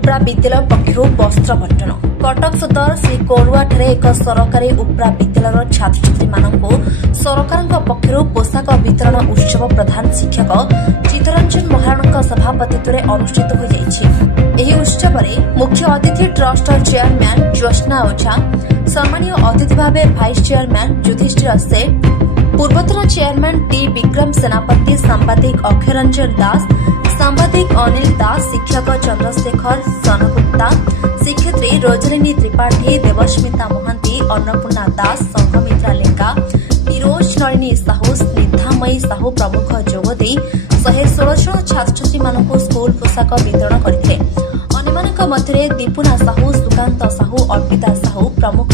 उप्रा विद्यालय पक्षर वस्त्र बंटन कटक सदर श्री कोरुआठारे एक सरकारी उप्रा विद्यालय छात्र छात्री मानक सरकार पक्षर पोशाक वितरण उत्सव प्रधान शिक्षक चित्तरंजन महाराणा सभापतित्व अनुष्ठित हो उत्सव मुख्य अतिथि ट्रस्ट चेयरमैन ज्योत्ना ओझा सम्मानीय अतिथि भाव भाइस चेयरमैन युधिष्ठिर सेठ पूर्वतन चेयरमैन टी विक्रम सेनापति सांबादिक अक्षय रंजन दास सांबादिक अनिल दास शिक्षक चंद्रशेखर सनगुप्ता शिक्षयित्री रोजलिनी त्रिपाठी देवस्मिता महांती अन्नपूर्णा दास संघमित्रा लेंगा फिरोज नलिनी साहू स्निग्धामयी साहू प्रमुख जोगदे 116 जन छात्र छात्री मानक स्कूल पोशाक वितरण करते। अन्यମାନଙ୍କ ମଧ୍ୟରେ दीपुना साहू सुकांत साहू अर्पिता साहू प्रमुख